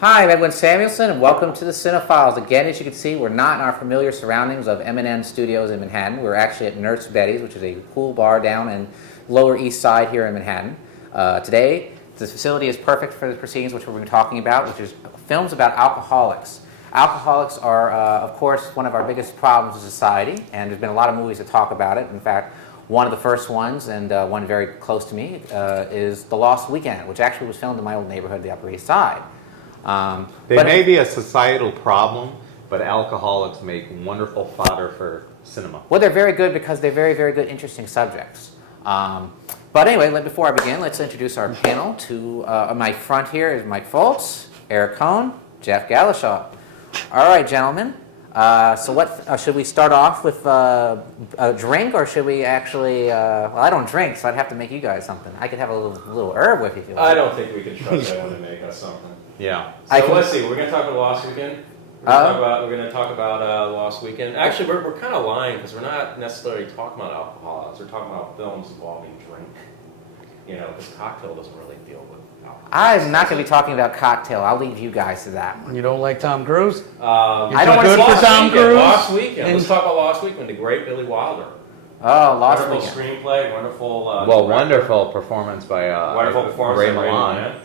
Hi, I'm Edwin Samuelson, and welcome to the CineFiles. Again, as you can see, we're not in our familiar surroundings of M&N Studios in Manhattan. We're actually at Nurse Betty's, which is a pool bar down in Lower East Side here in Manhattan. Today, this facility is perfect for the proceedings which we're going to be talking about, which is films about alcoholics. Alcoholics are, of course, one of our biggest problems in society, and there's been a lot of movies that talk about it. In fact, one of the first ones, and one very close to me, is The Lost Weekend, which actually was filmed in my old neighborhood, the Upper East Side. They may be a societal problem, but alcoholics make wonderful fodder for cinema. Well, they're very good because they're very, very good, interesting subjects. But anyway, before I begin, let's introduce our panel. To my front here is Mike Foltz, Eric Cohn, Jeff Galashaw. All right, gentlemen. So what should we start off with a drink, or should we actually? Well, I don't drink, so I'd have to make you guys something. I could have a little herb with you if you like. I don't think we can trust anyone to make us something. Yeah. So let's see. We're going to talk about Lost Weekend. We're going to talk about Lost Weekend. Actually, we're kind of lying because we're not necessarily talking about alcohol. We're talking about films involving drink. You know, because Cocktail doesn't really deal with alcohol. I'm not going to be talking about Cocktail. I'll leave you guys to that one. You don't like Tom Cruise? I don't want to good for Tom Cruise. Lost Weekend. Let's talk about Lost Weekend. The great Billy Wilder. Oh, Lost Wonderful Weekend. screenplay. Wonderful. Wonderful performance by Ray Milland.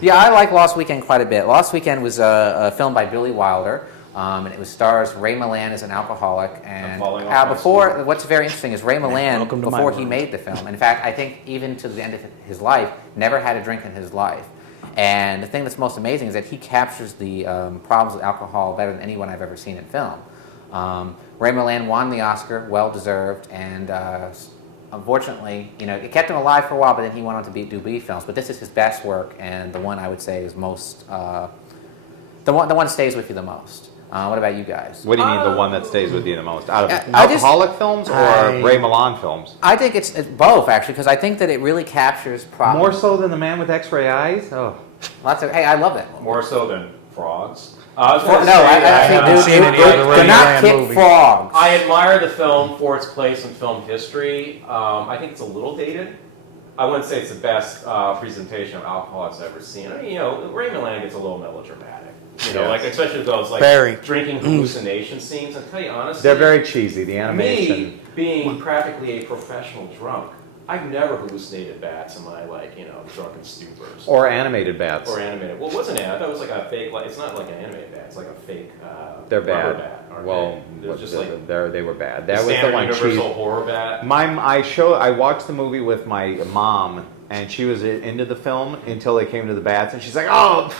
Yeah, I like Lost Weekend quite a bit. Lost Weekend was a film by Billy Wilder, and it stars Ray Milland as an alcoholic. And what's very interesting is Ray Milland, before he made the film, in fact, I think even to the end of his life, never had a drink in his life. And the thing that's most amazing is that he captures the problems with alcohol better than anyone I've ever seen in film. Ray Milland won the Oscar, well deserved, and unfortunately, you know, it kept him alive for a while, but then he went on to do B films. But this is his best work, and the one I would say is most, the one stays with you the most. What about you guys? What do you mean the one that stays with you the most? Out of alcoholic films or Ray Milland films? I think it's both, actually, because I think that it really captures problems. More so than The Man with X-Ray Eyes? Oh. Hey, I love that movie. More so than Frogs. I haven't seen any other Ray Milland movie. Frogs. I admire the film for its place in film history. I think it's a little dated. I wouldn't say it's the best presentation of alcohol I've ever seen. I mean, you know, Ray Milland gets a little melodramatic. You know, like especially those drinking hallucination scenes. And to tell you honestly, they're very cheesy. The animation. Me being practically a professional drunk, I've never hallucinated bats in my drunken stupors. Or animated bats. Or animated. Well, it wasn't it? I thought it was like a fake. It's not like an animated bat. It's like a fake. They're bad. Bat, well, they were bad. That was the one. Universal horror bat. I watched the movie with my mom, and she was into the film until they came to the bats, and she's like, "Oh,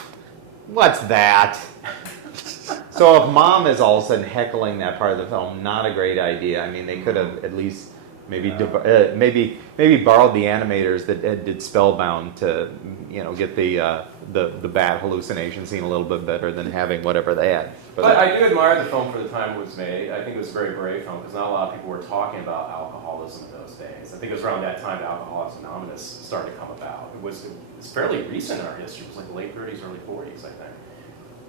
what's that?" So if mom is all of a sudden heckling that part of the film, not a great idea. I mean, they could have at least maybe borrowed the animators that did Spellbound to get the bat hallucination scene a little bit better than having whatever they had. But I do admire the film for the time it was made. I think it was a very brave film because not a lot of people were talking about alcoholism in those days. I think it was around that time that Alcoholics Anonymous started to come about. It's fairly recent in our history. It was like the late 30s, early 40s, I think.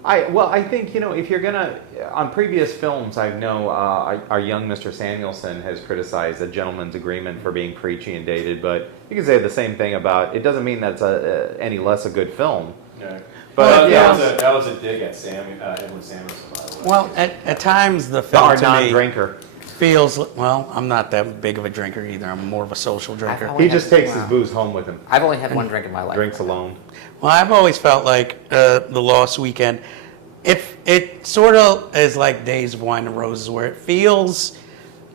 I think, if you're going to, on previous films, I know our young Mr. Samuelson has criticized A Gentleman's Agreement for being preachy and dated, but you can say the same thing about, it doesn't mean that's any less a good film. Yeah. But that was a dig at Edwin Samuelson, by the way. Well, at times the film to me drinker feels, well, I'm not that big of a drinker either. I'm more of a social drinker. He just takes his booze home with him. I've only had one drink in my life. Drinks alone. Well, I've always felt like The Lost Weekend, it sort of is like Days of Wine and Roses, where it feels,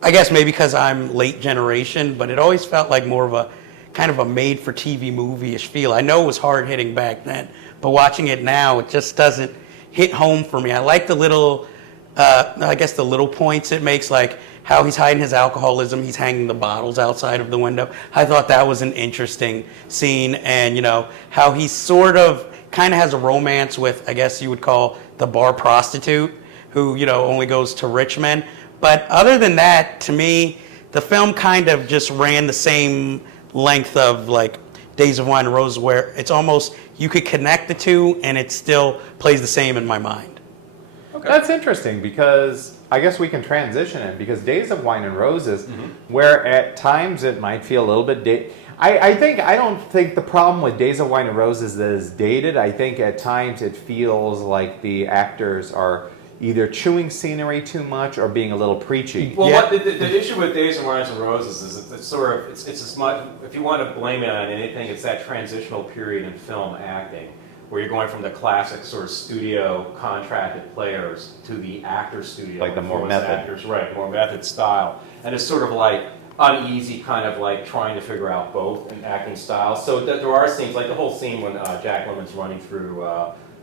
I guess maybe because I'm late generation, but it always felt like more of a kind of a made-for-TV movie-ish feel. I know it was hard-hitting back then, but watching it now, it just doesn't hit home for me. I like the little, the little points it makes, like how he's hiding his alcoholism, he's hanging the bottles outside of the window. I thought that was an interesting scene, and how he sort of kind of has a romance with, I guess you would call, the bar prostitute, who only goes to rich men. But other than that, to me, the film kind of just ran the same length of like Days of Wine and Roses, where it's almost, you could connect the two and it still plays the same in my mind. Okay. That's interesting because I guess we can transition it because Days of Wine and Roses, where at times it might feel a little bit I don't think the problem with Days of Wine and Roses is dated. I think at times it feels like the actors are either chewing scenery too much or being a little preachy. Well, the issue with Days of Wine and Roses is it's sort of it's as much, if you want to blame it on anything, it's that transitional period in film acting where you're going from the classic sort of studio contracted players to the actor studio, like the more method actors, right? More method style, and it's sort of like uneasy, kind of like trying to figure out both in acting styles. So there are scenes, like the whole scene when Jack Lemmon's running through,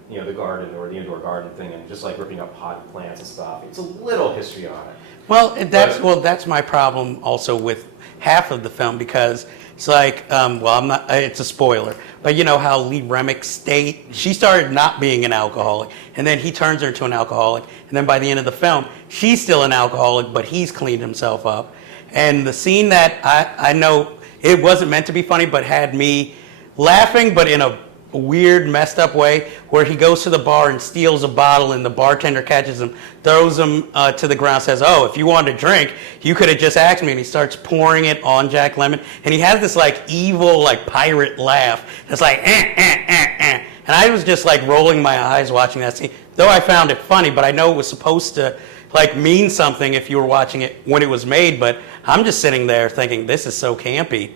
the garden or the indoor garden thing, and just like ripping up potted plants and stuff. It's a little histrionic. Well, that's my problem also with half of the film, because it's like, I'm not. It's a spoiler, but you know how Lee Remick she started not being an alcoholic, and then he turns her into an alcoholic, and then by the end of the film, she's still an alcoholic, but he's cleaned himself up. And the scene that I know it wasn't meant to be funny, but had me laughing, but in a weird, messed up way, where he goes to the bar and steals a bottle, and the bartender catches him, throws him to the ground, says, "Oh, if you wanted a drink, you could have just asked me." And he starts pouring it on Jack Lemmon, and he has this like evil, like pirate laugh. It's like, And I was just like rolling my eyes watching that scene, though I found it funny, but I know it was supposed to like mean something if you were watching it when it was made, but I'm just sitting there thinking, this is so campy.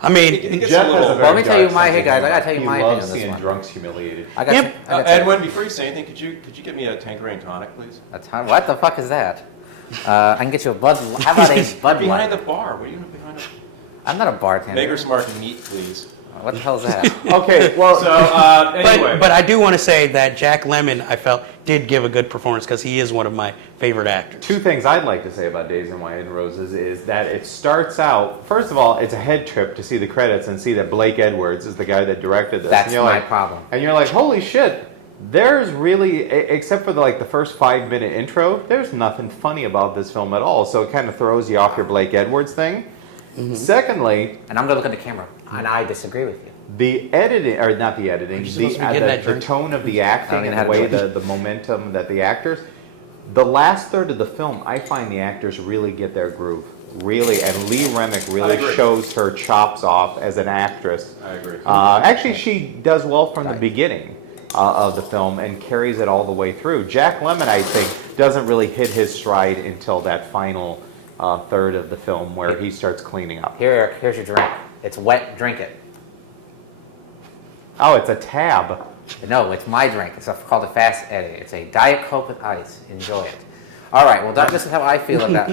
I mean, Jeff has a very let me tell you dark my sense of guys. I gotta humor. tell you He my loves opinion on this seeing one. drunks humiliated. Edwin, before you say anything, could you get me a Tanqueray and tonic, please? What the fuck is that? I can get you a Bud. How about a Bud Behind Light? the bar. What are you doing behind the I'm not a bartender. Maker's Mark and meat, please. What the hell is that? Okay, well, So anyway, but I do want to say that Jack Lemmon, I felt, did give a good performance because he is one of my favorite actors. two things I'd like to say about Days of Wine and Roses is that it starts out, first of all, it's a head trip to see the credits and see that Blake Edwards is the guy that directed this. That's and you're my like, problem. And you're like, holy shit, there's really, except for the first 5-minute intro, there's nothing funny about this film at all. So it kind of throws you off your Blake Edwards thing. Mm-hmm. Secondly, And I'm gonna look at the camera, and I disagree with you. the editing, or not the editing, the tone of the acting and the way the momentum that the actors, the last third of the film, I find the actors really get their groove. Really, and Lee Remick really shows her chops off as an actress. I agree. Actually, she does well from the beginning of the film and carries it all the way through. Jack Lemmon, I think, doesn't really hit his stride until that final third of the film where he starts cleaning up. Here, Eric, here's your drink. It's wet. Drink it. Oh, it's a tab. No, it's my drink. It's called a Fast Eddie. It's a Diet Coke with ice. Enjoy it. All right. Well, this is how I feel about.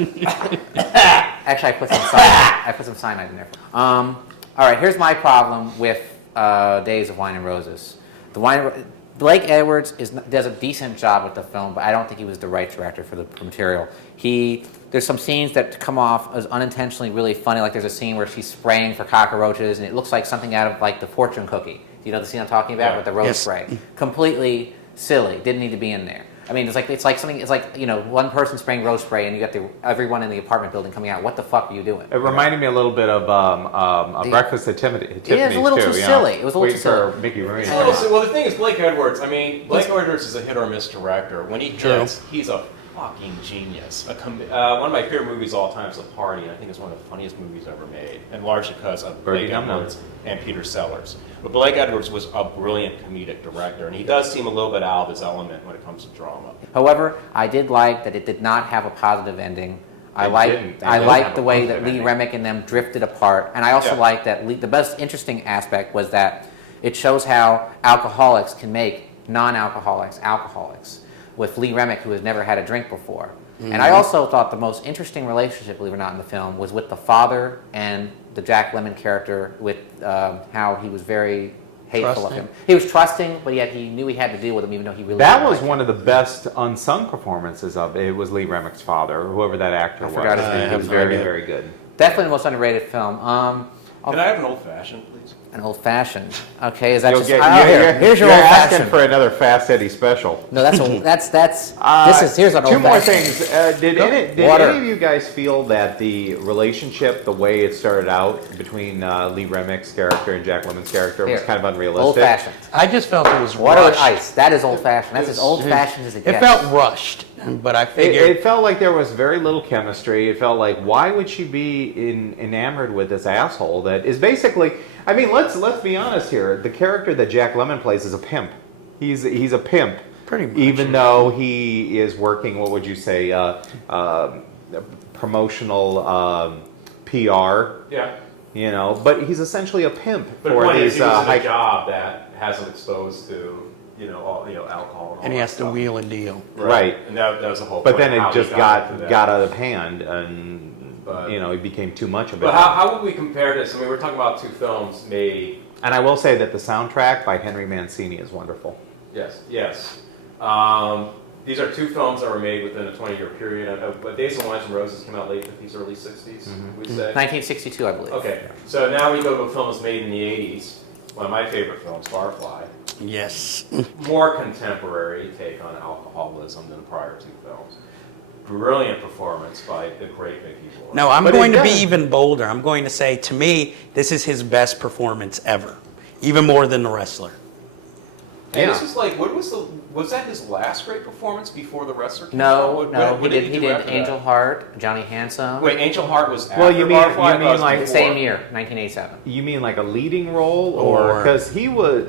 Actually, I put some cyanide in there. All right. Here's my problem with Days of Wine and Roses. Blake Edwards does a decent job with the film, but I don't think he was the right director for the material. There's some scenes that come off as unintentionally really funny. Like there's a scene where she's spraying for cockroaches, and it looks like something out of like the fortune cookie. Do you know the scene I'm talking about with the rose spray? Completely silly. Didn't need to be in there. I mean, it's like one person spraying rose spray, and you got everyone in the apartment building coming out. What the fuck are you doing? It reminded me a little bit of Breakfast at Tiffany's. Yeah, it was a little too silly. It was a little too silly. For Mickey Rooney. Well, the thing is, Blake Edwards. I mean, Blake Edwards is a hit or miss director. When he hits, he's a fucking genius. One of my favorite movies of all time is The Party, and I think it's one of the funniest movies ever made, and largely because of Blake Edwards and Peter Sellers. But Blake Edwards was a brilliant comedic director, and he does seem a little bit out of his element when it comes to drama. However, I did like that it did not have a positive ending. I liked the way that Lee Remick and them drifted apart, and I also liked that the best interesting aspect was that it shows how alcoholics can make non-alcoholics alcoholics. With Lee Remick, who has never had a drink before. Mm-hmm. And I also thought the most interesting relationship, believe it or not, in the film was with the father and the Jack Lemmon character, with how he was very hateful of him. He was trusting, but yet he knew he had to deal with him, even though he really That was one of the best unsung performances of it. It was Lee Remick's father, or whoever that actor was. I forgot his name. He was very, very good. Definitely the most underrated film. Can I have an old fashioned, please? An old-fashioned. Okay, is that You'll just... get, here's your you're old-fashioned. asking for another Fast Eddie special. No, that's here's an Two more old-fashioned. things. Did Water. any of you guys feel that the relationship, the way it started out between Lee Remick's character and Jack Lemmon's character, was Here. kind of unrealistic? Old-fashioned. I just felt it was Water with rushed. ice. That is old-fashioned. That's as old-fashioned as it It gets. felt rushed, but I figured It felt like there was very little chemistry. It felt like, why would she be enamored with this asshole that is basically... I mean, let's be honest here. The character that Jack Lemmon plays is a pimp. He's a pimp. Pretty much. Even though he is working, what would you say, promotional PR. Yeah. You know, but he's essentially a pimp But the for point is, these he was in high. a job that has him exposed to, alcohol and all and he that has to stuff. wheel and deal. Right. And that was the whole But point then of how it he just got into that. out of hand, and But- it became too much of it. But how would we compare this? I mean, we're talking about two films made. And I will say that the soundtrack by Henry Mancini is wonderful. Yes. These are two films that were made within a 20-year period. But Days of Wine and Roses came out late 50s, early 60s, we'd say. 1962, I believe. Okay, so now we go to a film that's made in the 80s. One of my favorite films, Barfly. Yes. More contemporary take on alcoholism than the prior two films. Brilliant performance by the great Mickey Rourke. No, I'm But going it to be does. even bolder. I'm going to say, to me, this is his best performance ever, even more than The Wrestler. And Yeah. this was like, was that his last great performance before The Wrestler came No, out? he did do after Angel that? Heart, Johnny Handsome. Wait, Angel Heart was after Well, you mean- Barfly? you I thought it mean was like- before. Same year, 1987. You mean like a leading role, or Or- because he was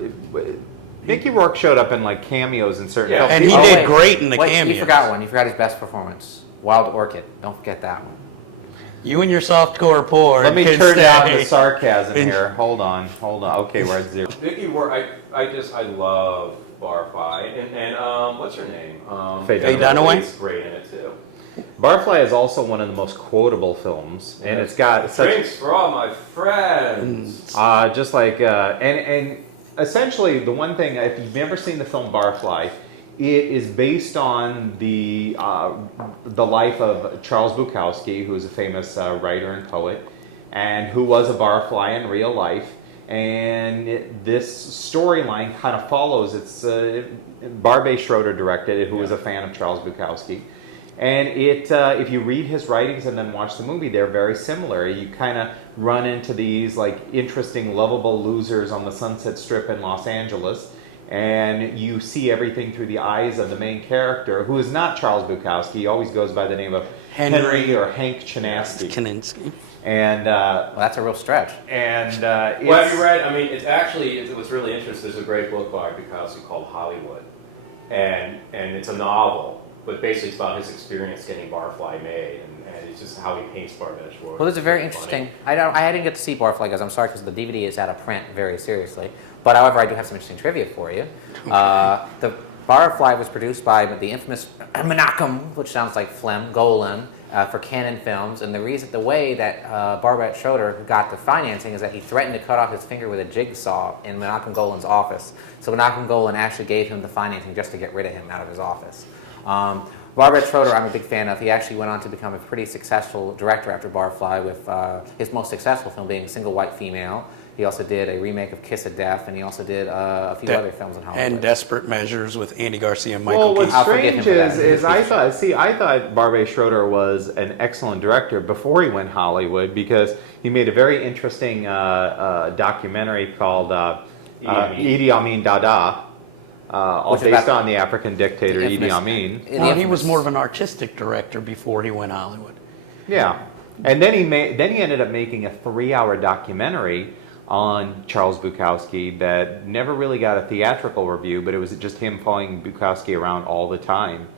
Mickey Rourke showed up in like cameos in certain Yeah. films. And he Oh, did wait. great in the Wait, cameos. you forgot one. You forgot his best performance. Wild Orchid. Don't forget that one. You and your softcore porn. Let me can turn down stay. the sarcasm In- here. Hold on. Okay, we're at zero. Mickey Rourke, I love Barfly. And what's her name? Faye Dunaway? Is great in it too. Barfly is also one of the most quotable films, and it's got such Drinks for all my friends. just like and essentially the one thing, if you've never seen the film Barfly, it is based on the life of Charles Bukowski, who is a famous writer and poet, and who was a barfly in real life. And this storyline kind of follows. It's Barbet Schroeder directed it, who was a fan of Charles Bukowski. And if you read his writings and then watch the movie, they're very similar. You kind of run into these like interesting, lovable losers on the Sunset Strip in Los Angeles, and you see everything through the eyes of the main character, who is not Charles Bukowski. He always goes by the name of Henry or Hank Chinaski. Kaninsky. And Well, that's a real stretch. Well, have you read? I mean, it was really interesting. There's a great book by Bukowski called Hollywood, and it's a novel, but basically it's about his experience getting Barfly made, and it's just how he paints Barbet Schroeder. Well, there's a very It's funny. interesting. I didn't get to see Barfly, guys. I'm sorry, because the DVD is out of print very seriously. But however, I do have some interesting trivia for you. The Barfly was produced by the infamous Menachem, which sounds like phlegm, Golan, for Canon Films. And the way that Barbet Schroeder got the financing is that he threatened to cut off his finger with a jigsaw in Menachem Golan's office. So Menachem Golan actually gave him the financing just to get rid of him out of his office. Barbet Schroeder, I'm a big fan of. He actually went on to become a pretty successful director after Barfly, with his most successful film being Single White Female. He also did a remake of Kiss of Death, and he also did a few other films in Hollywood. And Desperate Measures with Andy Garcia and well, Michael what's Keaton. I'll forgive him strange for that. is I thought Barbet Schroeder was an excellent director before he went Hollywood, because he made a very interesting documentary called Idi Amin Dada, all Which is based about on the African dictator the Idi infamous- Amin. Well, he was more of an artistic director before he went Hollywood. Yeah, and then he ended up making a 3-hour documentary on Charles Bukowski that never really got a theatrical review, but it was just him following Bukowski around all the time.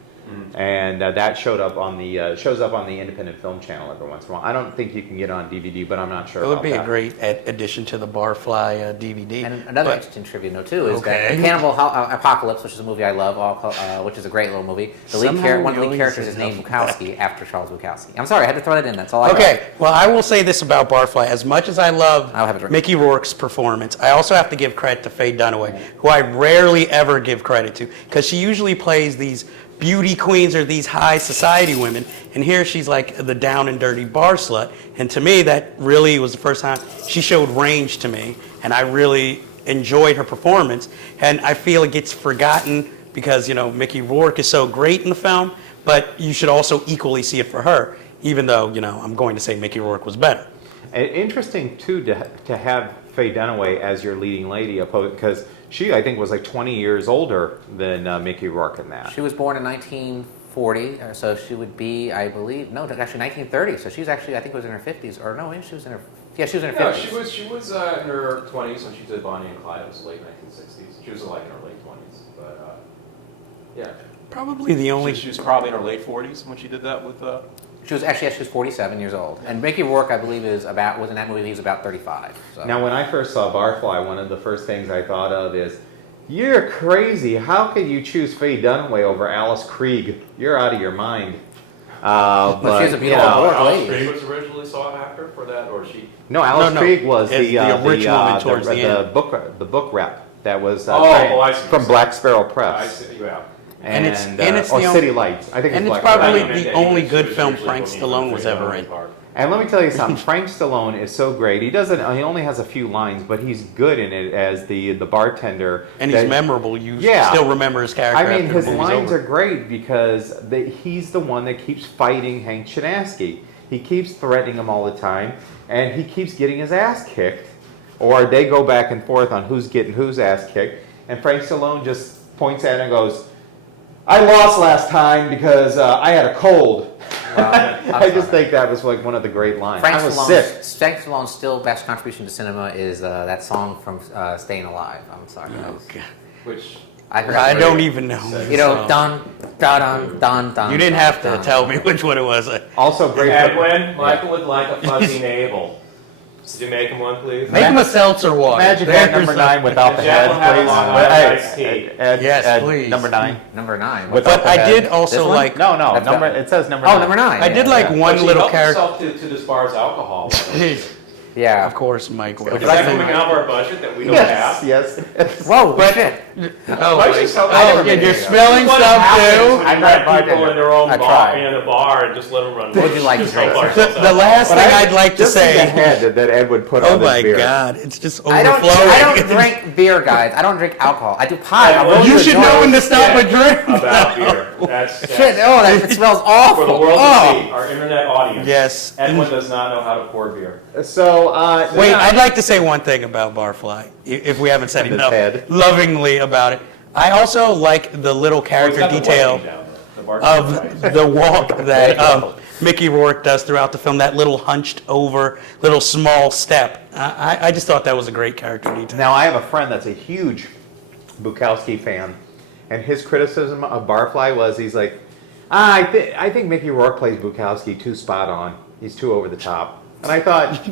And that shows up on the Independent Film Channel every once in a while. I don't think you can get it on DVD, but I'm not sure. It would about be that. a great addition to the Barfly DVD. And another But- interesting trivia note too is Okay. that Cannibal Apocalypse, which is a movie I love, which is a great little movie. Somehow One of the we lead characters is always named end up Bukowski after Charles Bukowski. I'm sorry, I had to throw that in. That's all I got. Okay, well, I will say this about Barfly. As much as I love I'll have a drink. Mickey Rourke's performance, I also have to give credit to Faye Dunaway, who I rarely ever give credit to, because she usually plays these beauty queens or these high society women, and here she's like the down and dirty bar slut. And to me, that really was the first time she showed range to me. and I really enjoyed her performance. And I feel it gets forgotten because, Mickey Rourke is so great in the film, but you should also equally see it for her, even though, I'm going to say Mickey Rourke was better. Interesting, too, to have Faye Dunaway as your leading lady, because she, I think, was like 20 years older than Mickey Rourke in that. She was born in 1940, so she would be, I believe, no, actually 1930. So she's actually, I think, was in her 50s, or no, maybe she was in her, yeah, she was in her 50s. No, she was in her 20s when she did Bonnie and Clyde. It was late 1960s. She was like in her late 20s, but yeah. Probably the only. She was probably in her late 40s when she did that with. She was actually, she was 47 years old, and Mickey Rourke, I believe, was in that movie. He was about 35. So. Now, when I first saw Barfly, one of the first things I thought of is, you're crazy. How could you choose Faye Dunaway over Alice Krige? You're out of your mind. But she's a beautiful Alice Krige was originally sought after for that, or she? No, Alice Krige was the original towards the end. the book rep that was I see. from Black Sparrow Press. I see. Yeah. And it's or the City Lights. I think and it's it's Black probably Sparrow. the only good film Frank Stallone was ever in. And let me tell you something. Frank Stallone is so great. He only has a few lines, but he's good in it as the bartender. And he's memorable. You still remember his character. I mean, after his the movie's lines over. are great because he's the one that keeps fighting Hank Chinaski. He keeps threatening him all the time, and he keeps getting his ass kicked. Or they go back and forth on who's getting whose ass kicked. And Frank Stallone just points at him and goes, I lost last time because I had a cold. I just think that was like one of the great lines. I was sick. Frank Stallone's still best contribution to cinema is that song from Staying Alive. I'm sorry. Which I don't even know. Dun, dun, dun, dun. You didn't have to tell me which one it was. Also great. Edwin, Michael would like a fuzzy navel. Could you make him one, please? Make him a seltzer water. Magic Hat number 9 without the head, please. Yes, please. Number 9. Number 9. But I did also like. No. Number. It says number 9. Oh, number 9. I did like one little character. To this bar's alcohol. Yeah. Of course, Mike will. Is that coming out of our budget that we don't have? Yes. Whoa, shit. You're spelling stuff too. I let people in their own bar, in a bar, and just let them run. What would you like to drink? The last thing I'd like to say. The head that Ed would put Oh on this my beer. God, it's just I overflowing. don't drink beer, guys. I don't drink alcohol. I do pie. You should know when to stop a drink. About beer. That's Shit, that smells awful. for the world to see, our internet audience. Yes. Edwin does not know how to pour beer. So, Wait, I'd like to say one thing about Barfly, if we haven't said And his enough head. lovingly about it. I also like the little character detail of the walk that Mickey Rourke does throughout the film, that little hunched over, little small step. I just thought that was a great character detail. now I have a friend that's a huge Bukowski fan, and his criticism of Barfly was he's like, I think Mickey Rourke plays Bukowski too spot on. He's too over the top. And I thought,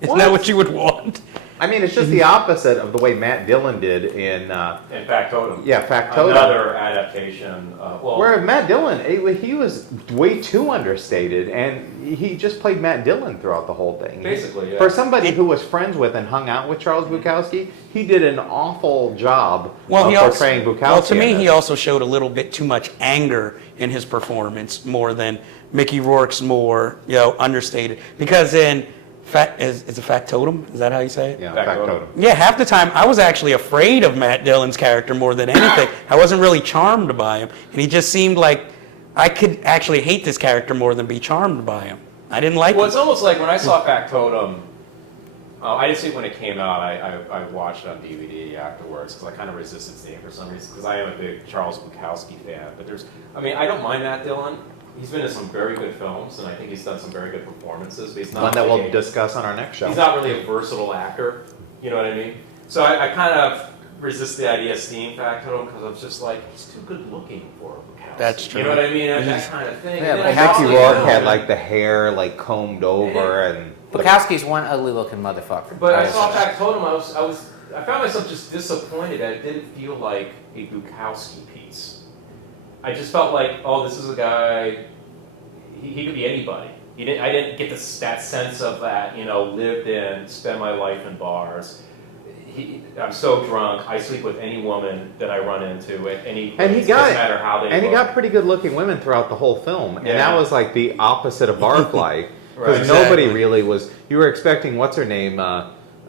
Isn't that what you would want? I mean, it's just the opposite of the way Matt Dillon did in Factotum. Yeah, Factotum. Another adaptation. Where Matt Dillon, he was way too understated, and he just played Matt Dillon throughout the whole thing. Basically, yeah. For somebody who was friends with and hung out with Charles Bukowski, he did an awful job of portraying Bukowski. Well, to me, he also showed a little bit too much anger in his performance, more than Mickey Rourke's more, understated. Because in is it Factotum? Is that how you say it? Yeah, Factotum. Yeah, half the time I was actually afraid of Matt Dillon's character more than anything. I wasn't really charmed by him, and he just seemed like I could actually hate this character more than be charmed by him. I didn't like Well, him. it's almost like when I saw Factotum, I didn't see it when it came out. I watched it on DVD afterwards because I kind of resisted seeing it for some reason because I am a big Charles Bukowski fan. But I don't mind Matt Dillon. He's been in some very good films, and I think he's done some very good performances. But he's not one that we'll discuss on our next show. He's not really a versatile actor. You know what I mean? So I kind of resist the idea of seeing Factotum because I was just like, he's too good looking for Bukowski. That's true. You know what I mean? That kind of thing. Yeah, And but then I Mickey saw Rourke it, had like the hair like combed over and. Bukowski's one ugly-looking motherfucker. But I saw Factotum, I found myself just disappointed that it didn't feel like a Bukowski piece. I just felt like, oh, this is a guy, he could be anybody. I didn't get that sense of that, lived in, spend my life in bars. I'm so drunk, I sleep with any woman that I run into at any place. And he got doesn't matter how they and look. he got pretty good looking women throughout the whole film, and that was like the opposite of Barfly, because Right. nobody Exactly. really was. You were expecting what's her name,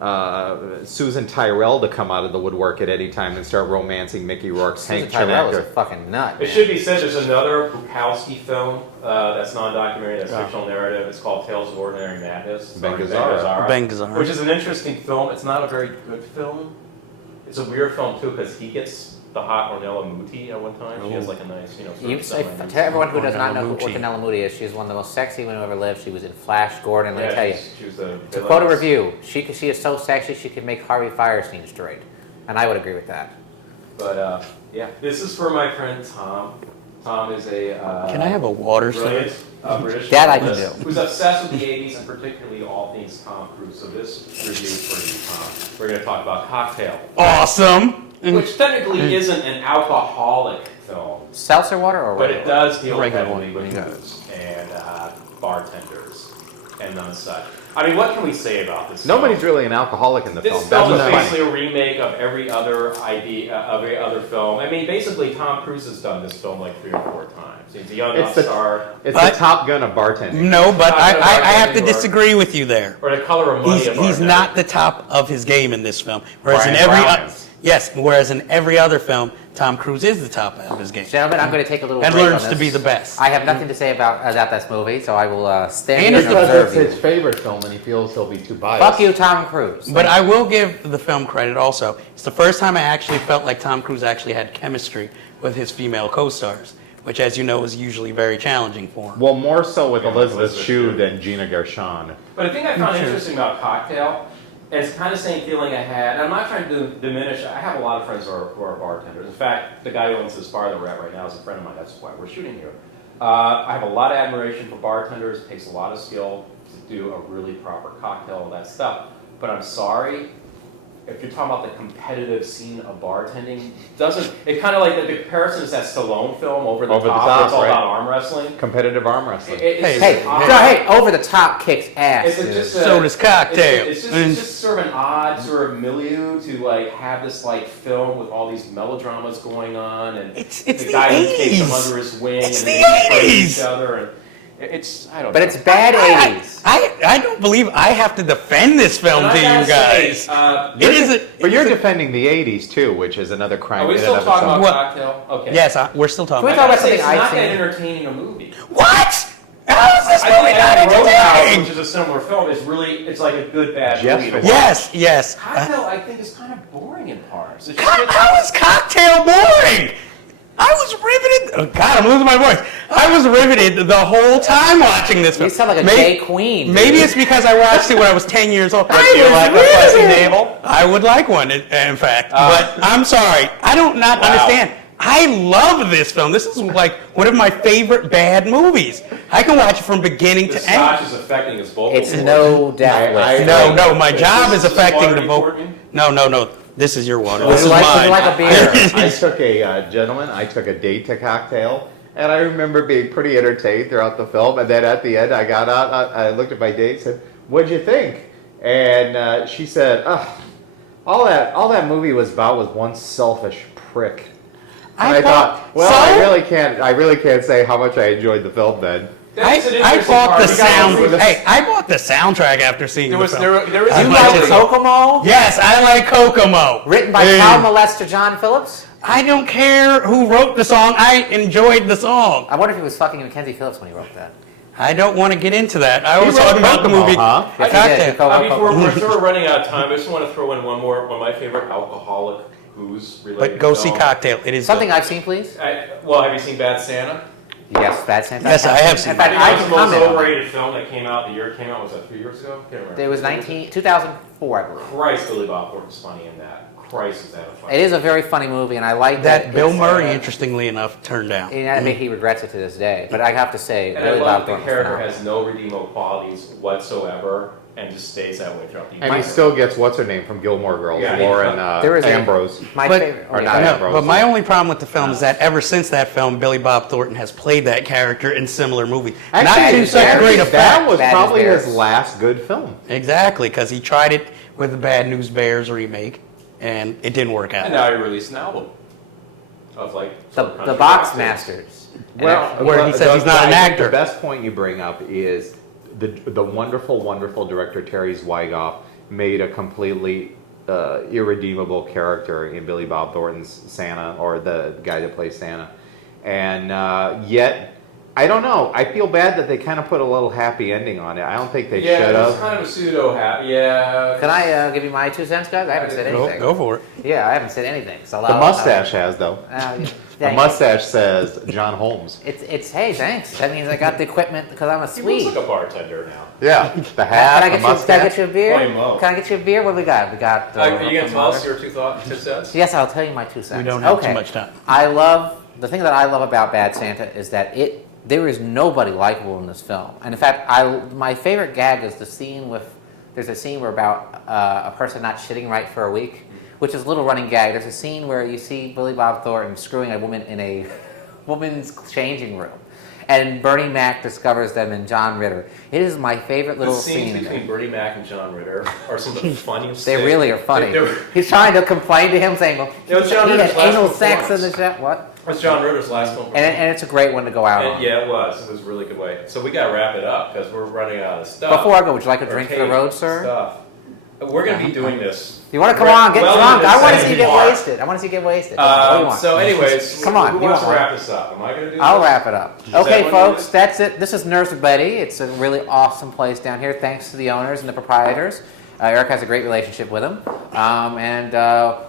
Susan Tyrell to come out of the woodwork at any time and start romancing Mickey Rourke's Hank Susan Tyrell is a Chinaker. fucking nut. It should be said there's another Bukowski film that's non-documentary, that's fictional narrative. It's called Tales of Ordinary Madness. Ben starring Gazzara. Ben Gazzara. Which is an interesting film. It's not a very good film. It's a weird film too because he gets the hot Ornella Muti at one time. She has like a nice, sort You of say, semi-nude to everyone who scene. does not know who Ornella Muti. Ornella Muti is, she's one of the most sexy women who ever lived. She was in Flash Gordon. Let me tell you. She was the To quote a review, she is so sexy she could make Harvey Firestein straight, and I would agree with that. But yeah, this is for my friend Tom. Tom is a Can I have a water, brilliant sir? British That I can journalist do. who's obsessed with the 80s and particularly all things Tom Cruise. So this review is for you, Tom. We're going to talk about Cocktail, Awesome. which technically isn't an alcoholic film, Seltzer water or but what? it does deal Regular heavily one. with Yeah. booze and bartenders and none such. I mean, what can we say about this? Nobody's film? really an alcoholic in the film. This film is That's funny. basically a remake of every other every other film. I mean, basically, Tom Cruise has done this film like 3 or 4 times. He's a young It's the- upstart. It's But- the Top Gun of bartending. No, but I have to Or- disagree with you there. Or The Color of Money. He's not the top of his game in this film. Whereas Brian in every Brown is. whereas in every other film, Tom Cruise is the top of his game Gentlemen, I'm going to take a little and break learns on to this. be the best. I have nothing to say about this movie, so I will stand And here and observe you. favorite film and he feels he'll be too biased. Fuck you, Tom Cruise. But I will give the film credit also. It's the first time I actually felt like Tom Cruise actually had chemistry with his female co-stars, which, as you know, is usually very challenging for him. Well, more so with Yeah, Elizabeth Elizabeth Shue Shue. than Gina Gershon. But the thing I found Sure. interesting about Cocktail, and it's kind of the same feeling I had, and I'm not trying to diminish, I have a lot of friends who are bartenders. In fact, the guy who owns this bar that we're at right now is a friend of mine, that's why we're shooting here. I have a lot of admiration for bartenders, it takes a lot of skill to do a really proper cocktail and that stuff. But I'm sorry, if you're talking about the competitive scene of bartending, it kind of like the comparison is that Stallone film, Over the Top, where it's all right. about arm wrestling. Competitive arm wrestling. It's Hey, just hey, over the top kicks ass. It's dude. just So does Cocktail. It's just sort of an odd sort of milieu to like have this like film with all these melodramas going on, and It's the the guy who takes them 80s. under his wing It's and the they fight 80s. each other, and it's I don't But know. it's bad 80s. I don't believe I have to defend this film And I to you gotta say, guys. It is a, But you're it's a- defending the 80s too, which is another crime Are we in still and of talking about itself. Cocktail? Okay. Yes, we're still talking Can we I about talk gotta about say, something it's I've not that seen? entertaining a movie. What? How is this I movie think not Roadhouse, which entertaining? is a similar film, is really it's like a good bad Yes, movie to watch. Yes. Cocktail, I think, is kind of boring in parts. It's How is Cocktail boring? I was riveted. Oh God, I'm losing my voice. I was riveted the whole time watching this film. You sound like a May- gay queen. dude. Maybe it's because I watched it when I was 10 years old. Do you like a fuzzy navel? I would like one, in fact. But I'm sorry. I don't not Wow. understand. I love this film. This is like one of my favorite bad movies. I can watch it from beginning The to end. scotch is affecting his vocal It's cords. no doubt. I- No, my Is job this is affecting water the you vocal. poured me? No. This is your water. Would This you is like, would mine. you like a beer? I took a gentleman, I took a date to Cocktail, and I remember being pretty entertained throughout the film. And then at the end, I got out, I looked at my date, and said, "What'd you think?" And she said, all that movie was about was one selfish prick." And I thought, well, so? I really can't say how much I enjoyed the film then. That's an I interesting bought part. the We got sound. through this. Hey, I bought the soundtrack after seeing There the was film. there is I You a like like it. Kokomo? Yes, I like Kokomo. Written by Hey. child molester John Phillips? I don't care who wrote the song. I enjoyed the song. I wonder if he was fucking Mackenzie Phillips when he wrote that. I don't want to get into that. I He was wrote talking about the Kokomo, movie. huh? Yes, he Cocktail. did. Kokomo. Before we're sort of running out of time, I just want to throw in one of my favorite alcoholic booze related. But go see film. Cocktail. It is Something good. I've seen, please? Well, have you seen Bad Santa? Yes, Bad Santa. Yes, I have seen In fact, I I think can it was the most comment on it. overrated film that came out the year it came out. Was that 3 years ago? Can't remember. It was 2004, I believe. Christ, Billy Bob Thornton's funny in that. Christ, is that a funny? It is a very funny movie, and I like That Bill it's, Murray, interestingly enough, turned down. And I mean, he regrets it to this day. But I have to say, And I Billy love Bob that the Thornton's character phenomenal. has no redeemable qualities whatsoever, and just stays that way throughout the And entire. he still gets what's her name from Gilmore Girls, Yeah, Lauren There is a- Ambrose. My But- favorite. Or yeah, not go ahead. Ambrose. But my only problem with the film is that ever since that film, Billy Bob Thornton has played that character in similar movies. Not Actually, to such great that effect. was Bad probably News his Bears. last good film. Exactly, because he tried it with the Bad News Bears remake, and it didn't work And out. now he released an album of like The country Box rock Masters. Well, Where he says he's not an actor. The best point you bring up is the wonderful, wonderful director Terry Zwigoff made a completely irredeemable character in Billy Bob Thornton's Santa, or the guy that plays Santa. And yet, I don't know. I feel bad that they kind of put a little happy ending on it. I don't think they should Yeah, have. it's kind of a pseudo happy. Yeah. Can I give you my 2 cents, guys? I haven't said anything. Go for it. Yeah, I haven't said anything. So The mustache has, though. yeah, The mustache says John Holmes. It's hey, thanks. That means I got the equipment because I'm a He sweet. looks like a bartender now. Yeah, the hat, the Can I mustache. get you a beer? Holy moly. Can I get you a beer? What do we got? We got. Are you going to tell us your 2 cents? Yes, I'll tell you my 2 cents. We don't have okay. too much time. The thing that I love about Bad Santa is that there is nobody likable in this film. And in fact, my favorite gag is the scene there's a scene where about a person not shitting right for a week, which is a little running gag. There's a scene where you see Billy Bob Thornton screwing a woman in a woman's changing room. And Bernie Mac discovers them in John Ritter. It is my favorite little The scenes scene. between Bernie Mac and John Ritter are some of the funniest. They really are funny. They're- He's trying to complain to him, saying, "Well, You know, John he had Ritter's last anal sex in performance. the show." What? That's John Ritter's last film. And it's a great one to go out on. Yeah, it was. It was a really good way. So we got to wrap it up because we're running out of stuff. Before I go, would you like a Or drink for the tape road, sir? Stuff. We're going to be doing this. You want to come on, get well drunk? into I want to the see you get bar. wasted. I want to see you get wasted. What do you want? So, anyways, Come on, Who you wants to want wrap this up? Am I going to do I'll this? wrap it up. Does Okay, everyone do folks, this? that's it. This is Nurse Betty. It's a really awesome place down here. Thanks to the owners and the proprietors. Eric has a great relationship with them.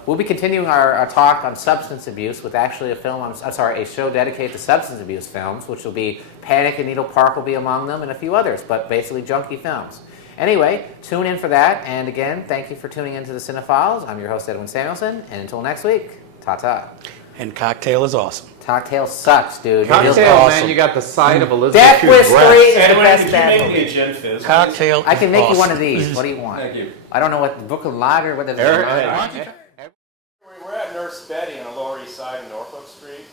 We'll be continuing our talk on substance abuse with actually a show dedicated to substance abuse films, which will be Panic at Needle Park will be among them and a few others, but basically junkie films. Anyway, tune in for that. And again, thank you for tuning into the CineFiles. I'm your host, Edwin Samuelson. And until next week, ta-ta. And Cocktail is awesome. Cocktail sucks, dude. It feels Cocktail, awesome. man, you got the side of Elizabeth Death Shue's Wish 3 breast. is the Edwin, best could you bad make movie. me a gin fizz? please? Cocktail. I can make you awesome. one of these. What do you want? Thank you. I don't know what Brooklyn Lager. What is Eric, it? We're at Nurse Betty on the Lower East Side in Norfolk Street.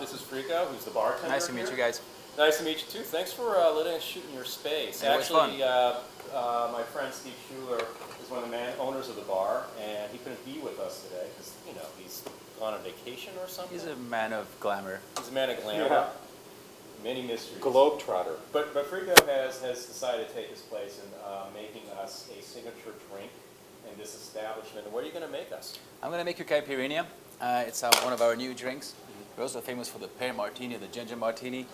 This is Frico, who's the bartender. Nice to meet you guys. Nice to meet you too. Thanks for letting us shoot in your space. It was Actually, my friend Steve Schuler is one of the owners of the bar, and he couldn't be with us today because he's gone on vacation or something. He's a man of glamour. He's a man of glamour. Yeah. Many mysteries. Globetrotter. But Frico has decided to take his place in making us a signature drink in this establishment. And what are you going to make us? I'm going to make you caipirinha. It's one of our new drinks. We're also famous for the pear martini, the ginger martini.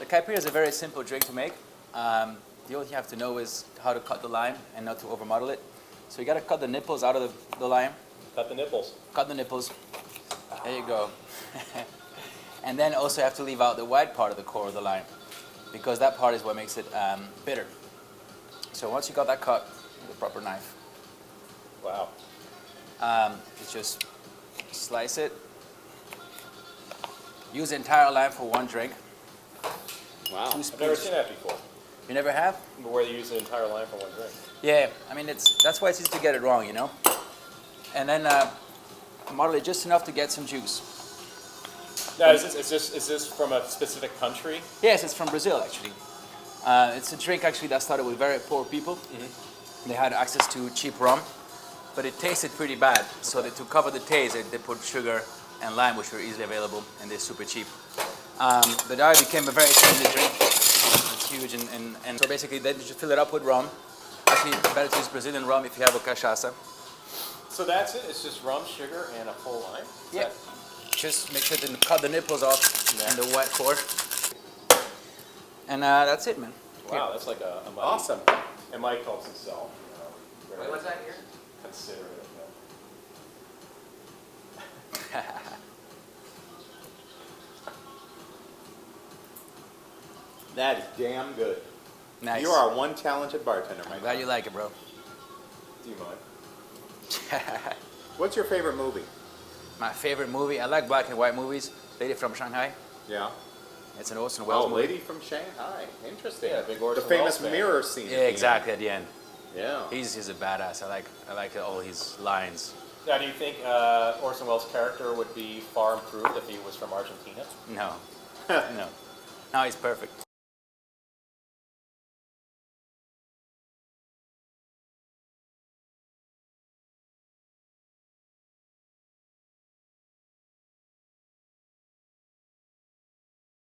The caipirinha is a very simple drink to make. The only thing you have to know is how to cut the lime and not to overmodel it. So you got to cut the nipples out of the lime. Cut the nipples. Cut the nipples. There you go. And then also you have to leave out the white part of the core of the lime, because that part is what makes it bitter. So once you got that cut with a proper knife, Wow. you just slice it. Use the entire lime for one drink. Wow. 2 I've never spoons. seen that before. You never have? Where you use the entire lime for one drink. Yeah, I mean that's why it's easy to get it wrong, And then model it just enough to get some juice. Now, is this from a specific country? Yes, it's from Brazil actually. It's a drink actually that started with very poor people. They had access to cheap rum, but it tasted pretty bad. So to cover the taste, they put sugar and lime, which were easily available, and they're super cheap. But now it became a very trendy drink. It's huge, and so basically they just fill it up with rum. Actually, better to use Brazilian rum if you have a cachaça. So that's it? It's just rum, sugar, and a full lime? Yeah. Just make sure to cut the nipples off and the wet core. And that's it, man. Wow, that's like a mighty, Awesome. And Mike calls himself, very What's that here? considerate of That is damn good. Nice. You are one talented bartender, my I'm glad God. you like it, bro. Do you mind? What's your favorite movie? My favorite movie, I like black and white movies. Lady from Shanghai. Yeah. It's an Orson Welles movie. Lady from Shanghai. Interesting. Yeah, big the Orson famous Welles fan. mirror scene. Yeah, exactly, at the end. Yeah. He's a badass. I like all his lines. Now, do you think Orson Welles' character would be far improved if he was from Argentina? No. No. No, he's perfect.